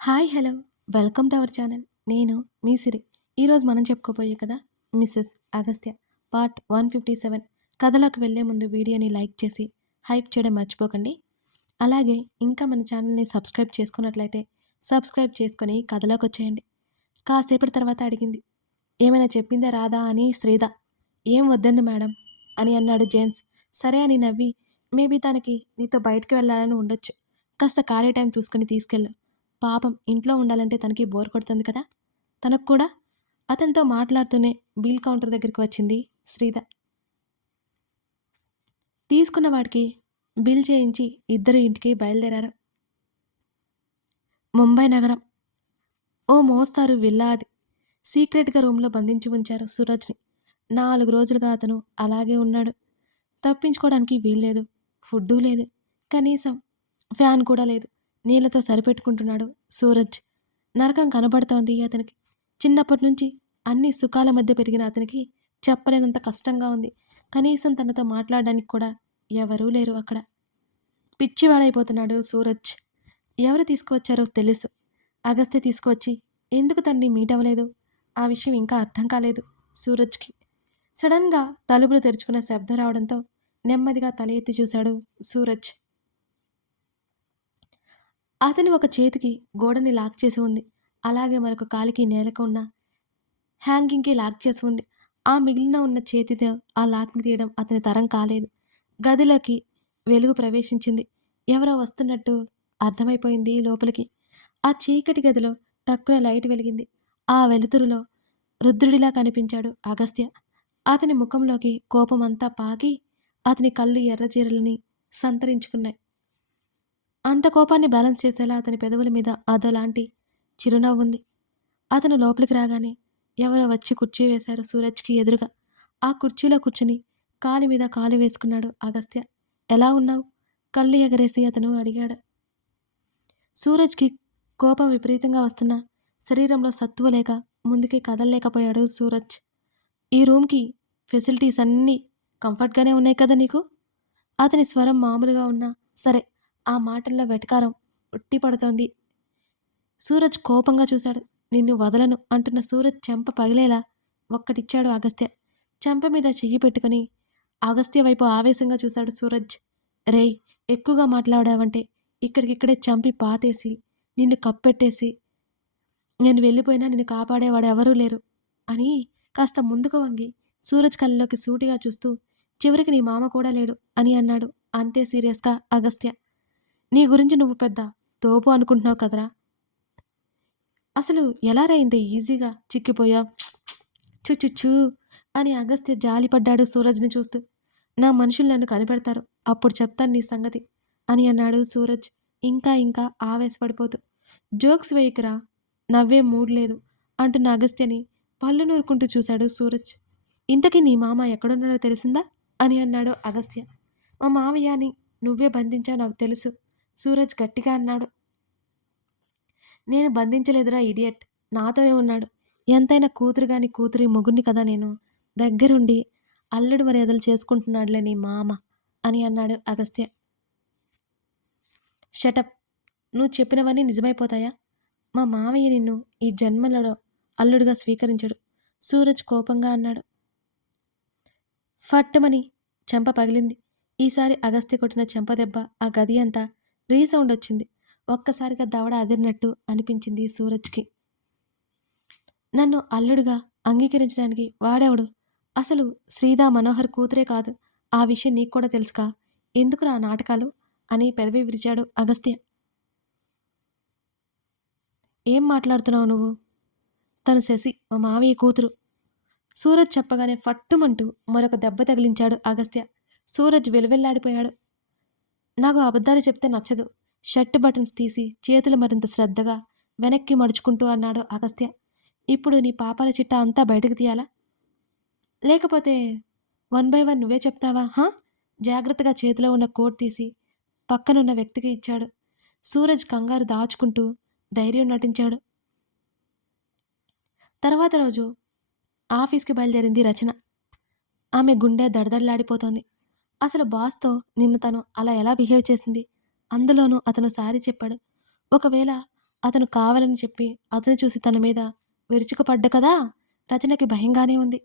Hi hello welcome to our channel. నేను మీ సిరి. ఈరోజు మనం చెప్పుకోబోయే కదా మిస్సెస్ అగస్త్య పార్ట్ 157. కథలోకి వెళ్ళే ముందు వీడియోని లైక్ చేసి హైప్ చేయడం మర్చిపోకండి. అలాగే ఇంకా మన ఛానల్ని సబ్స్క్రైబ్ చేసుకున్నట్లయితే సబ్స్క్రైబ్ చేసుకొని కథలోకి వచ్చేయండి. కాసేపటి తర్వాత అడిగింది, ఏమైనా చెప్పిందా రాదా అని శ్రీద. ఏం వద్దంది మేడం అని అన్నాడు జేమ్స్. సరే అని నవ్వి, మేబీ తనకి నీతో బయటికి వెళ్ళాలని ఉండొచ్చు, కాస్త ఖాళీ టైం చూసుకుని తీసుకెళ్ళు. పాపం ఇంట్లో ఉండాలంటే తనకి బోర్ కొడుతుంది కదా. తనకు కూడా. అతనితో మాట్లాడుతూనే బిల్ కౌంటర్ దగ్గరికి వచ్చింది శ్రీద. తీసుకున్న వాడికి బిల్ చేయించి ఇద్దరు ఇంటికి బయలుదేరారు. ముంబై నగరం. ఓ మోస్తారు విల్లా అది. సీక్రెట్గా రూమ్లో బంధించి ఉంచారు సూరజ్ని. 4 రోజులుగా అతను అలాగే ఉన్నాడు. తప్పించుకోవడానికి వీల్లేదు. ఫుడ్డూ లేదు. కనీసం ఫ్యాన్ కూడా లేదు. నీళ్లతో సరిపెట్టుకుంటున్నాడు సూరజ్. నరకం కనబడుతోంది అతనికి. చిన్నప్పటి నుంచి అన్ని సుఖాల మధ్య పెరిగిన అతనికి చెప్పలేనంత కష్టంగా ఉంది. కనీసం తనతో మాట్లాడడానికి కూడా ఎవరూ లేరు అక్కడ. పిచ్చివాడైపోతున్నాడు సూరజ్. ఎవరు తీసుకువచ్చారో తెలుసు. అగస్త్య తీసుకువచ్చి ఎందుకు తన్ని మీట్ అవ్వలేదు? ఆ విషయం ఇంకా అర్థం కాలేదు సూరజ్కి. సడన్గా తలుపులు తెరుచుకున్న శబ్దం రావడంతో నెమ్మదిగా తల ఎత్తి చూశాడు సూరజ్. అతని ఒక చేతికి గోడని లాక్ చేసి ఉంది. అలాగే మరొక కాలికి నేలకు ఉన్న హ్యాంగింగ్కి లాక్ చేసి ఉంది. ఆ మిగిలిన ఉన్న చేతితో ఆ లాక్ని తీయడం అతని తరం కాలేదు. గదిలోకి వెలుగు ప్రవేశించింది. ఎవరో వస్తున్నట్టు అర్థమైపోయింది లోపలికి. ఆ చీకటి గదిలో టక్కున లైట్ వెలిగింది. ఆ వెలుతురులో రుద్రుడిలా కనిపించాడు అగస్త్య. అతని ముఖంలోకి కోపమంతా పాకి అతని కళ్ళు ఎర్రచీరలని సంతరించుకున్నాయి. అంత కోపాన్ని బ్యాలెన్స్ చేసేలా అతని పెదవుల మీద అదోలాంటి చిరునవ్వుంది. అతను లోపలికి రాగానే ఎవరో వచ్చి కుర్చీ వేశారు సూరజ్కి ఎదురుగా. ఆ కుర్చీలో కూర్చుని కాలు మీద కాలు వేసుకున్నాడు అగస్త్య. ఎలా ఉన్నావు? కళ్ళు ఎగరేసి అతను అడిగాడు. సూరజ్కి కోపం విపరీతంగా వస్తున్నా శరీరంలో సత్తువ లేక ముందుకి కదలలేకపోయాడు సూరజ్. ఈ రూమ్కి ఫెసిలిటీస్ అన్నీ కంఫర్ట్గానే ఉన్నాయి కదా నీకు? అతని స్వరం మామూలుగా ఉన్నా సరే ఆ మాటల్లో వెటకారం ఉట్టిపడుతోంది. సూరజ్ కోపంగా చూశాడు. నిన్ను వదలను అంటున్న సూరజ్ చెంప పగిలేలా ఒక్కటిచ్చాడు అగస్త్య. చెంప మీద చెయ్యి పెట్టుకుని అగస్త్య వైపు ఆవేశంగా చూశాడు సూరజ్. రేయ్, ఎక్కువగా మాట్లాడావంటే ఇక్కడికిక్కడే చంపి పాతేసి నిన్ను కప్పెట్టేసి నేను వెళ్ళిపోయినా నిన్ను కాపాడేవాడు ఎవరూ లేరు అని కాస్త ముందుకు వంగి సూరజ్ కళ్ళలోకి సూటిగా చూస్తూ, చివరికి నీ మామ కూడా లేడు అని అన్నాడు అంతే సీరియస్గా అగస్త్య. నీ గురించి నువ్వు పెద్ద తోపు అనుకుంటున్నావు కదరా. అసలు ఎలా రైంది ఈజీగా చిక్కిపోయావు. చుచుచూ అని అగస్త్య జాలిపడ్డాడు సూరజ్ని చూస్తూ. నా మనుషులు నన్ను కనిపెడతారు, అప్పుడు చెప్తాను నీ సంగతి అని అన్నాడు సూరజ్ ఇంకా ఇంకా ఆవేశపడిపోతూ. జోక్స్ వేయకురా, నవ్వే మూడ్ లేదు అంటున్న అగస్త్యని పళ్ళు నూరుకుంటూ చూశాడు సూరజ్. ఇంతకీ నీ మామ ఎక్కడున్నాడో తెలిసిందా అని అన్నాడు అగస్త్య. మా మావయ్య అని నువ్వే బంధించావు నాకు తెలుసు సూరజ్ గట్టిగా అన్నాడు. నేను బంధించలేదురా ఇడియట్, నాతోనే ఉన్నాడు. ఎంతైనా కూతురు గాని కూతురి మొగుణ్ణి కదా నేను. దగ్గరుండి అల్లుడు మర్యాదలు చేసుకుంటున్నాడులే నీ మామ అని అన్నాడు అగస్త్య. షటప్, నువ్వు చెప్పినవన్నీ నిజమైపోతాయా? మా మావయ్య నిన్ను ఈ జన్మలలో అల్లుడుగా స్వీకరించడు సూరజ్ కోపంగా అన్నాడు. ఫట్టుమని చెంప పగిలింది. ఈసారి అగస్త్య కొట్టిన చెంప దెబ్బ ఆ గది అంతా రీసౌండ్ వచ్చింది. ఒక్కసారిగా దవడ అదిరినట్టు అనిపించింది సూరజ్కి. నన్ను అల్లుడుగా అంగీకరించడానికి వాడెవడు? అసలు శ్రీదా మనోహర్ కూతురే కాదు. ఆ విషయం నీకు కూడా తెలుసుకా? ఎందుకురా ఆ నాటకాలు అని పెదవి విరిచాడు అగస్త్య. ఏం మాట్లాడుతున్నావు నువ్వు? తను శశి, మా మావయ్య కూతురు. సూరజ్ చెప్పగానే ఫట్టుమంటూ మరొక దెబ్బ తగిలించాడు అగస్త్య. సూరజ్ వెలువెల్లాడిపోయాడు. నాకు అబద్ధాలు చెప్తే నచ్చదు. షర్ట్ బటన్స్ తీసి చేతులు మరింత శ్రద్ధగా వెనక్కి మడుచుకుంటూ అన్నాడు అగస్త్య. ఇప్పుడు నీ పాపాల చిట్టా అంతా బయటకు తీయాలా? లేకపోతే 1 బై 1 నువ్వే చెప్తావా? జాగ్రత్తగా చేతిలో ఉన్న కోట్ తీసి పక్కనున్న వ్యక్తికి ఇచ్చాడు. సూరజ్ కంగారు దాచుకుంటూ ధైర్యం నటించాడు. తర్వాత రోజు ఆఫీస్కి బయలుదేరింది రచన. ఆమె గుండె దడదడలాడిపోతోంది. అసలు బాస్తో నిన్ను తను అలా ఎలా బిహేవ్ చేసింది? అందులోనూ అతను సారీ చెప్పాడు. ఒకవేళ అతను కావాలని చెప్పి అతను చూసి తన మీద విరుచుకుపడ్డ కదా! రచనకి భయంగానే ఉంది.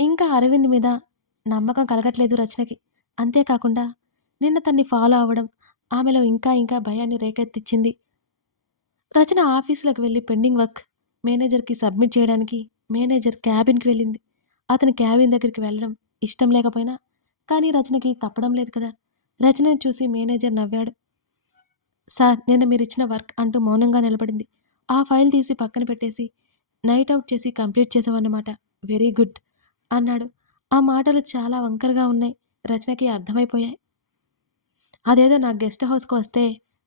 ఇంకా అరవింద్ మీద నమ్మకం కలగట్లేదు రచనకి. అంతేకాకుండా నిన్న తన్ని ఫాలో అవ్వడం ఆమెలో ఇంకా ఇంకా భయాన్ని రేకెత్తిచ్చింది. రచన ఆఫీసులోకి వెళ్ళి పెండింగ్ వర్క్ మేనేజర్‌కి సబ్మిట్ చేయడానికి మేనేజర్ క్యాబిన్‌కి వెళ్ళింది. అతని క్యాబిన్ దగ్గరికి వెళ్ళడం ఇష్టం లేకపోయినా, కానీ రచనకి తప్పడం లేదు కదా! రచనని చూసి మేనేజర్ నవ్వాడు. సార్ నిన్న మీరిచ్చిన వర్క్ అంటూ మౌనంగా నిలబడింది. ఆ ఫైల్ తీసి పక్కన పెట్టేసి నైట్ ఔట్ చేసి కంప్లీట్ చేసావన్నమాట. వెరీ గుడ్ అన్నాడు. ఆ మాటలు చాలా వంకరగా ఉన్నాయి. రచనకి అర్థమైపోయాయి. అదేదో నా గెస్ట్ హౌస్‌కి వస్తే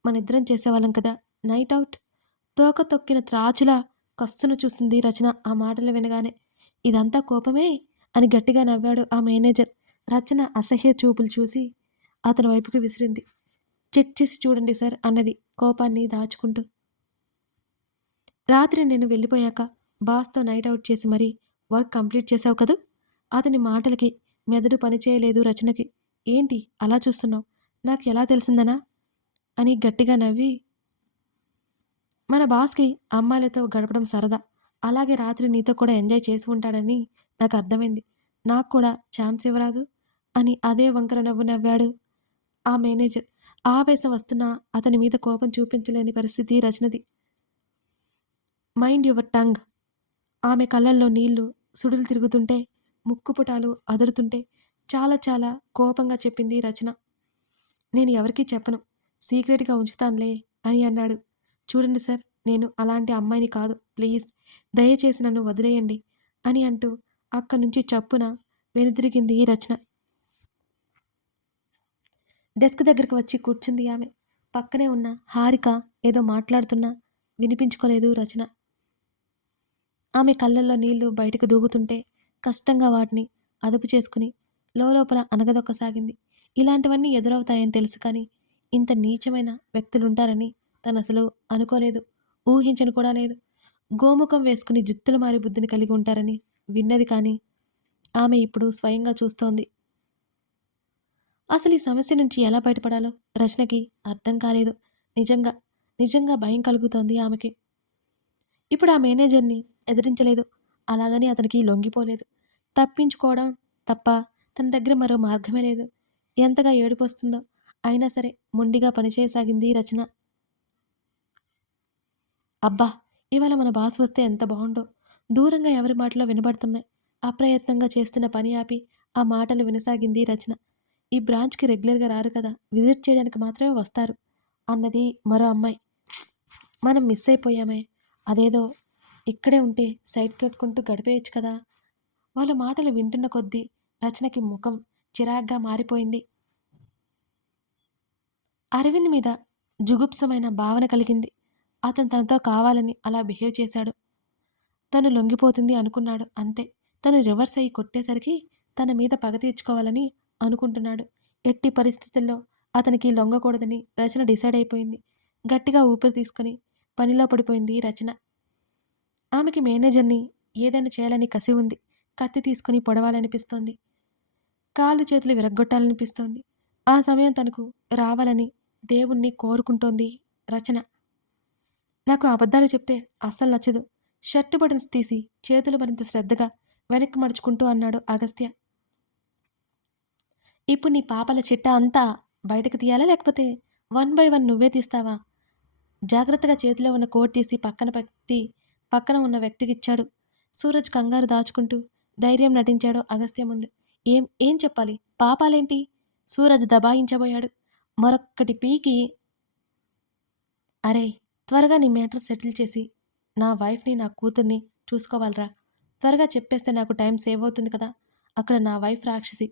మనిద్దరం చేసేవాళ్ళం కదా! Night out. తోక తొక్కిన త్రాచులా కస్సున చూసింది రచన ఆ మాటలు వినగానే. ఇదంతా కోపమే అని గట్టిగా నవ్వాడు ఆ మేనేజర్. రచన అసహ్య చూపులు చూసి అతని వైపుకి విసిరింది. చెక్ చేసి చూడండి సార్ అన్నది కోపాన్ని దాచుకుంటూ. రాత్రి నేను వెళ్ళిపోయాక బాస్‌తో నైట్ ఔట్ చేసి మరీ వర్క్ కంప్లీట్ చేశావు కదూ! అతని మాటలకి మెదడు పనిచేయలేదు రచనకి. ఏంటి అలా చూస్తున్నావు? నాకు ఎలా తెలిసిందనా? అని గట్టిగా నవ్వి, మన బాస్‌కి అమ్మాయిలతో గడపడం సరదా. అలాగే రాత్రి నీతో కూడా ఎంజాయ్ చేసి ఉంటాడని నాకు అర్థమైంది. నాకు కూడా ఛాన్స్ ఇవ్వరాదు? అని అదే వంకర నవ్వు నవ్వాడు ఆ మేనేజర్. ఆవేశం వస్తున్నా అతని మీద కోపం చూపించలేని పరిస్థితి రచనది. Mind your tongue. ఆమె కళ్ళల్లో నీళ్లు సుడులు తిరుగుతుంటే, ముక్కుపుటాలు అదురుతుంటే చాలా చాలా కోపంగా చెప్పింది రచన. నేను ఎవరికీ చెప్పను. సీక్రెట్‌గా ఉంచుతానులే అని అన్నాడు. చూడండి సార్, నేను అలాంటి అమ్మాయిని కాదు. ప్లీజ్ దయచేసి నన్ను వదిలేయండి అని అంటూ అక్కడి నుంచి చప్పున వెనుదిరిగింది రచన. డెస్క్ దగ్గరికి వచ్చి కూర్చుంది ఆమె. పక్కనే ఉన్న హారిక ఏదో మాట్లాడుతున్నా వినిపించుకోలేదు రచన. ఆమె కళ్ళల్లో నీళ్లు బయటకు దూకుతుంటే కష్టంగా వాటిని అదుపు చేసుకుని లోలోపల అనగదొక్కసాగింది. ఇలాంటివన్నీ ఎదురవుతాయని తెలుసు కానీ ఇంత నీచమైన వ్యక్తులుంటారని తనసలు అనుకోలేదు. ఊహించను కూడా లేదు. గోముఖం వేసుకుని జిత్తులు మారి బుద్ధిని కలిగి ఉంటారని విన్నది కానీ ఆమె ఇప్పుడు స్వయంగా చూస్తోంది. అసలు ఈ సమస్య నుంచి ఎలా బయటపడాలో రచనకి అర్థం కాలేదు. నిజంగా, నిజంగా భయం కలుగుతోంది ఆమెకి. ఇప్పుడు ఆ మేనేజర్‌ని ఎదిరించలేదు. అలాగని అతనికి లొంగిపోలేదు. తప్పించుకోవడం తప్ప తన దగ్గర మరో మార్గమే లేదు. ఎంతగా ఏడుపొస్తుందో అయినా సరే మొండిగా పనిచేయసాగింది రచన. అబ్బా! ఇవాళ మన బాస్ వస్తే ఎంత బావుండో. దూరంగా ఎవరి మాటలో వినబడుతున్నాయి. అప్రయత్నంగా చేస్తున్న పని ఆపి ఆ మాటలు వినసాగింది రచన. ఈ బ్రాంచ్‌కి రెగ్యులర్‌గా రారు కదా! విజిట్ చేయడానికి మాత్రమే వస్తారు అన్నది మరో అమ్మాయి. మనం మిస్ అయిపోయామే. అదేదో ఇక్కడే ఉంటే సైట్ కొట్టుకుంటూ గడిపేయొచ్చు కదా! వాళ్ళ మాటలు వింటున్న కొద్దీ రచనకి ముఖం చిరాగ్గా మారిపోయింది. అరవింద్ మీద జుగుప్సమైన భావన కలిగింది. అతను తనతో కావాలని అలా బిహేవ్ చేశాడు. తను లొంగిపోతుంది అనుకున్నాడు అంతే. తను రివర్స్ అయ్యి కొట్టేసరికి తన మీద పగ తీర్చుకోవాలని అనుకుంటున్నాడు. ఎట్టి పరిస్థితుల్లో అతనికి లొంగకూడదని రచన డిసైడ్ అయిపోయింది. గట్టిగా ఊపిరి తీసుకొని పనిలో పడిపోయింది రచన. ఆమెకి మేనేజర్‌ని ఏదైనా చేయాలని కసి ఉంది. కత్తి తీసుకొని పొడవాలనిపిస్తోంది. కాళ్ళు చేతులు విరగ్గొట్టాలనిపిస్తోంది. ఆ సమయం తనకు రావాలని దేవుణ్ణి కోరుకుంటోంది రచన. నాకు అబద్ధాలు చెప్తే అస్సలు నచ్చదు. షర్ట్ బటన్స్ తీసి చేతులు మరింత శ్రద్ధగా వెనక్కి మడుచుకుంటూ అన్నాడు అగస్త్య. ఇప్పుడు నీ పాపల చిట్టా అంతా బయటకు తీయాలా? లేకపోతే వన్ బై వన్ నువ్వే తీస్తావా? జాగ్రత్తగా చేతిలో ఉన్న కోట్ తీసి పక్కన ఉన్న వ్యక్తికిచ్చాడు. సూరజ్ కంగారు దాచుకుంటూ ధైర్యం నటించాడు అగస్త్య ముందు. ఏం చెప్పాలి? పాపాలేంటి? సూరజ్ దబాయించబోయాడు. మరొక్కటి పీకి, అరేయ్! త్వరగా నీ మ్యాటర్ సెటిల్ చేసి నా వైఫ్‌ని, నా కూతుర్ని చూసుకోవాలిరా. త్వరగా చెప్పేస్తే నాకు టైం సేవ్ అవుతుంది కదా! అక్కడ నా వైఫ్ రాక్షసి.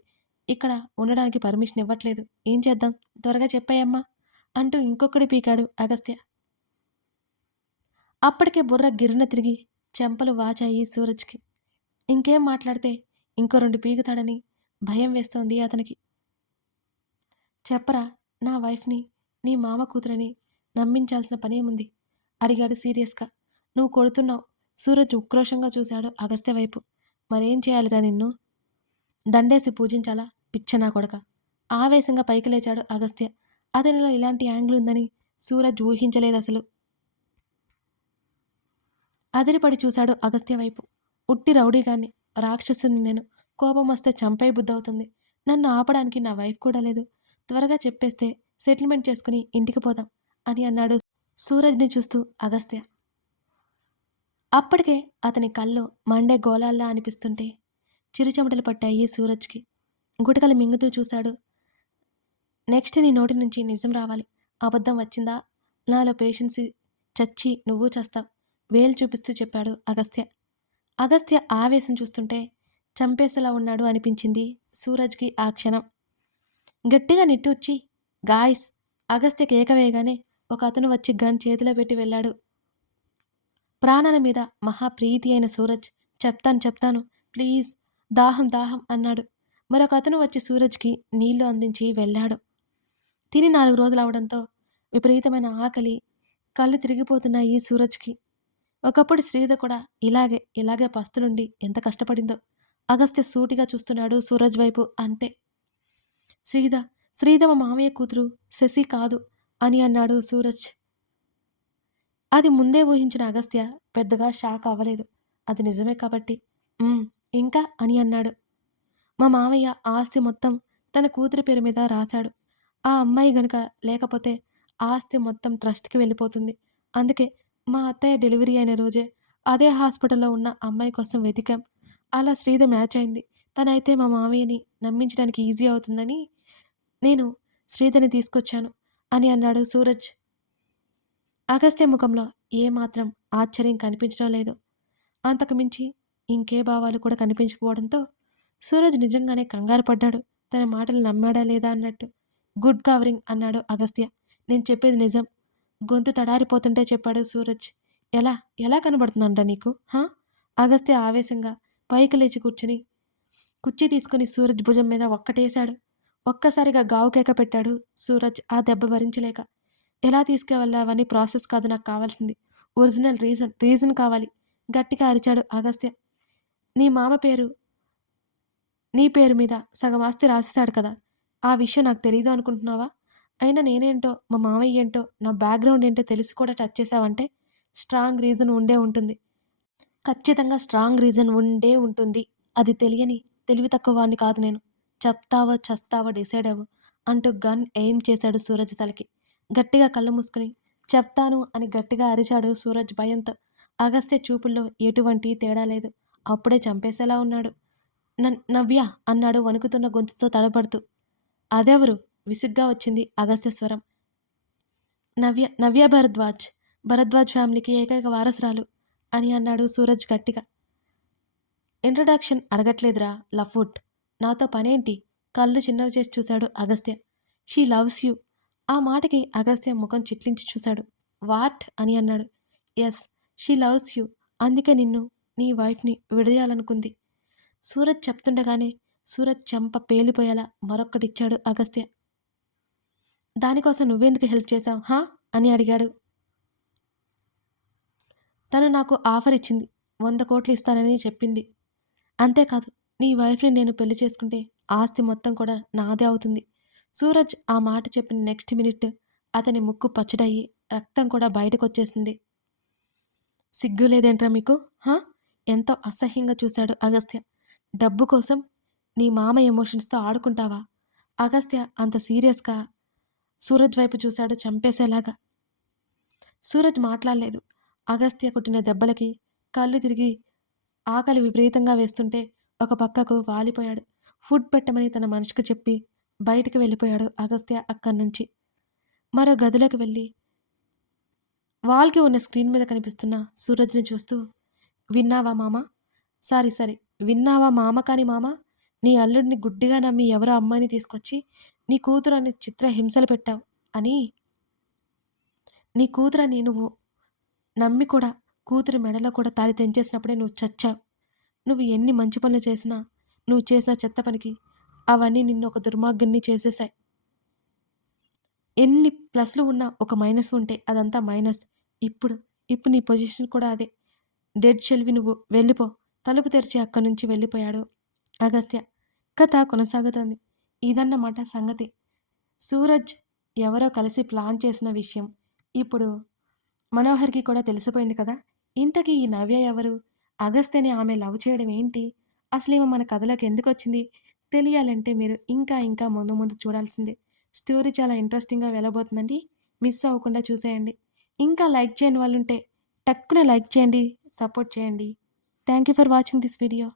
ఇక్కడ ఉండడానికి పర్మిషన్ ఇవ్వట్లేదు. ఏం చేద్దాం? త్వరగా చెప్పేయమ్మా! అంటూ ఇంకొకటి పీకాడు అగస్త్య. అప్పటికే బుర్ర గిర్రున తిరిగి చెంపలు వాచాయి సూరజ్‌కి. ఇంకేం మాట్లాడితే ఇంకో 2 పీకుతాడని భయం వేస్తోంది అతనికి. చెప్పరా, నా వైఫ్‌ని, నీ మామ కూతురని నమ్మించాల్సిన పనేముంది? అడిగాడు సీరియస్‌గా. నువ్వు కొడుతున్నావు. సూరజ్ ఉక్రోషంగా చూశాడు అగస్త్య వైపు. మరేం చేయాలిరా నిన్ను? దండేసి పూజించాలా? పిచ్చ నా కొడకా! ఆవేశంగా పైకి లేచాడు అగస్త్య. అతనిలో ఇలాంటి యాంగిల్ ఉందని సూరజ్ ఊహించలేదసలు. అదిరిపడి చూశాడు అగస్త్య వైపు. ఉట్టి రౌడీగాన్ని, రాక్షసుని నేను. కోపం వస్తే చంపే బుద్ధవుతుంది. నన్ను ఆపడానికి నా వైఫ్ కూడా లేదు. త్వరగా చెప్పేస్తే సెటిల్మెంట్ చేసుకుని ఇంటికి పోదాం అని అన్నాడు సూరజ్ని చూస్తూ అగస్త్య. అప్పటికే అతని కళ్ళు మండే గోళాల్లా అనిపిస్తుంటే చిరుచెమటలు పట్టాయి సూరజ్కి. గుటకలు మింగుతూ చూశాడు. నెక్స్ట్ నీ నోటి నుంచి నిజం రావాలి. అబద్ధం వచ్చిందా నాలో పేషెన్సీ చచ్చి నువ్వు చస్తావు వేలు చూపిస్తూ చెప్పాడు అగస్త్య. అగస్త్య ఆవేశం చూస్తుంటే చంపేసేలా ఉన్నాడు అనిపించింది సూరజ్కి ఆ క్షణం. గట్టిగా నిట్టూర్చి గాయస్ అగస్త్యకి ఏకవేయగానే ఒక అతను వచ్చి గన్ చేతిలో పెట్టి వెళ్ళాడు. ప్రాణాల మీద మహాప్రీతి అయిన సూరజ్ చెప్తాను ప్లీజ్ దాహం దాహం అన్నాడు. మరొక అతను వచ్చి సూరజ్కి నీళ్లు అందించి వెళ్ళాడు. తిని 4 రోజులు అవడంతో విపరీతమైన ఆకలి, కళ్ళు తిరిగిపోతున్నాయి సూరజ్కి. ఒకప్పుడు శ్రీధ కూడా ఇలాగే పస్తులుండి ఎంత కష్టపడిందో. అగస్త్య సూటిగా చూస్తున్నాడు సూరజ్ వైపు. అంతే. శ్రీధ మా మామయ్య కూతురు శశి కాదు అని అన్నాడు సూరజ్. అది ముందే ఊహించిన అగస్త్య పెద్దగా షాక్ అవ్వలేదు. అది నిజమే కాబట్టి. ఇంకా అని అన్నాడు. మా మామయ్య ఆస్తి మొత్తం తన కూతురి పేరు మీద రాశాడు. ఆ అమ్మాయి గనుక లేకపోతే ఆస్తి మొత్తం ట్రస్ట్కి వెళ్ళిపోతుంది. అందుకే మా అత్తయ్య డెలివరీ అయిన రోజే అదే హాస్పిటల్లో ఉన్న అమ్మాయి కోసం వెతికాం. అలా శ్రీధ మ్యాచ్ అయింది. తనైతే మా మామయ్యని నమ్మించడానికి ఈజీ అవుతుందని నేను శ్రీధని తీసుకొచ్చాను అని అన్నాడు సూరజ్. అగస్త్య ముఖంలో ఏమాత్రం ఆశ్చర్యం కనిపించడం లేదు. అంతకు మించి ఇంకే భావాలు కూడా కనిపించకపోవడంతో సూరజ్ నిజంగానే కంగారు పడ్డాడు. తన మాటలు నమ్మాడా లేదా అన్నట్టు. గుడ్ కవరింగ్ అన్నాడు అగస్త్య. నేను చెప్పేది నిజం. గొంతు తడారిపోతుంటే చెప్పాడు సూరజ్. ఎలా ఎలా కనబడుతుందంట నీకు హా? అగస్త్య ఆవేశంగా పైకి లేచి కూర్చుని కుర్చీ తీసుకుని సూరజ్ భుజం మీద ఒక్కటేశాడు. ఒక్కసారిగా గావు కేక పెట్టాడు సూరజ్ ఆ దెబ్బ భరించలేక. ఎలా తీసుకువెళ్ళావని ప్రాసెస్ కాదు నాకు కావాల్సింది. ఒరిజినల్ రీజన్ కావాలి గట్టిగా అరిచాడు అగస్త్య. నీ మామ పేరు నీ పేరు మీద సగం ఆస్తి రాసేశాడు కదా, ఆ విషయం నాకు తెలీదు అనుకుంటున్నావా? అయినా నేనేంటో మా మామయ్య ఏంటో నా బ్యాక్గ్రౌండ్ ఏంటో తెలిసి కూడా టచ్ చేసావంటే స్ట్రాంగ్ రీజన్ ఉండే ఉంటుంది. ఖచ్చితంగా స్ట్రాంగ్ రీజన్ ఉండే ఉంటుంది. అది తెలియని తెలివి తక్కువ వాడిని కాదు నేను. చెప్తావో చస్తావో డిసైడ్ అవ్వు అంటూ గన్ ఎయిమ్ చేశాడు సూరజ్ తలకి. గట్టిగా కళ్ళు మూసుకుని చెప్తాను అని గట్టిగా అరిచాడు సూరజ్ భయంతో. అగస్త్య చూపుల్లో ఎటువంటి తేడా లేదు. అప్పుడే చంపేసేలా ఉన్నాడు. నవ్య అన్నాడు వణుకుతున్న గొంతుతో తడబడుతూ. అదెవరు విసుగ్గా వచ్చింది అగస్త్య స్వరం. నవ్య భరద్వాజ్ ఫ్యామిలీకి ఏకైక వారసురాలు అని అన్నాడు సూరజ్ గట్టిగా. ఇంట్రొడక్షన్ అడగట్లేదురా లఫ్వుడ్, నాతో పనేంటి? కళ్ళు చిన్నవి చేసి చూశాడు అగస్త్య. She loves you. ఆ మాటకి అగస్త్య ముఖం చిట్లించి చూశాడు. వాట్ అని అన్నాడు. Yes, she loves you. అందుకే నిన్ను నీ వైఫ్ని విడదీయాలనుకుంది. సూరజ్ చెప్తుండగానే సూరజ్ చెంప పేలిపోయేలా మరొక్కటిచ్చాడు అగస్త్య. దానికోసం నువ్వెందుకు హెల్ప్ చేశావు హా అని అడిగాడు. తను నాకు ఆఫర్ ఇచ్చింది. 100 కోట్లు ఇస్తానని చెప్పింది. అంతేకాదు నీ వైఫ్ని నేను పెళ్లి చేసుకుంటే ఆస్తి మొత్తం కూడా నాదే అవుతుంది. సూరజ్ ఆ మాట చెప్పిన నెక్స్ట్ మినిట్ అతని ముక్కు పచ్చడయ్యి రక్తం కూడా బయటకొచ్చేసింది. సిగ్గు లేదేంట్రా మీకు హా? ఎంతో అసహ్యంగా చూశాడు అగస్త్య. డబ్బు కోసం నీ మామ ఎమోషన్స్తో ఆడుకుంటావా? అగస్త్య అంత సీరియస్గా సూరజ్ వైపు చూశాడు చంపేసేలాగా. సూరజ్ మాట్లాడలేదు. అగస్త్య కొట్టిన దెబ్బలకి కళ్ళు తిరిగి ఆకలి విపరీతంగా వేస్తుంటే ఒక పక్కకు వాలిపోయాడు. ఫుడ్ పెట్టమని తన మనిషికి చెప్పి బయటికి వెళ్ళిపోయాడు అగస్త్య అక్కడి నుంచి. మరో గదిలోకి వెళ్ళి వాల్కి ఉన్న స్క్రీన్ మీద కనిపిస్తున్న సూరజ్ని చూస్తూ విన్నావా మామ? సారీ విన్నావా మామ? కాని మామ, నీ అల్లుడిని గుడ్డిగా నమ్మి ఎవరో అమ్మాయిని తీసుకొచ్చి నీ కూతురని చిత్ర హింసలు పెట్టావు అని. నీ కూతురని నువ్వు నమ్మి కూడా కూతురి మెడలో కూడా తాలి తెంచేసినప్పుడే నువ్వు చచ్చావు. నువ్వు ఎన్ని మంచి పనులు చేసినా నువ్వు చేసిన చెత్త పనికి అవన్నీ నిన్ను ఒక దుర్మార్గుణ్ణి చేసేశాయి. ఎన్ని ప్లస్లు ఉన్నా ఒక మైనస్ ఉంటే అదంతా మైనస్. ఇప్పుడు నీ పొజిషన్ కూడా అదే. డెడ్ షెల్వి, నువ్వు వెళ్ళిపో. తలుపు తెరిచి అక్కడి నుంచి వెళ్ళిపోయాడు అగస్త్య. కథ కొనసాగుతోంది. ఇదన్నమాట సంగతి. సూరజ్ ఎవరో కలిసి ప్లాన్ చేసిన విషయం ఇప్పుడు మనోహర్కి కూడా తెలిసిపోయింది కదా. ఇంతకీ ఈ నవ్య ఎవరు? అగస్త్యని ఆమె లవ్ చేయడం ఏంటి? అసలీమె మన కథలోకి ఎందుకొచ్చింది? తెలియాలంటే మీరు ఇంకా ఇంకా ముందు ముందు చూడాల్సిందే. స్టోరీ చాలా ఇంట్రెస్టింగ్‌గా వెళ్ళబోతుందండి. మిస్ అవ్వకుండా చూసేయండి. ఇంకా లైక్ చేయని వాళ్ళుంటే టక్కున లైక్ చేయండి. సపోర్ట్ చేయండి. Thank you for watching this video.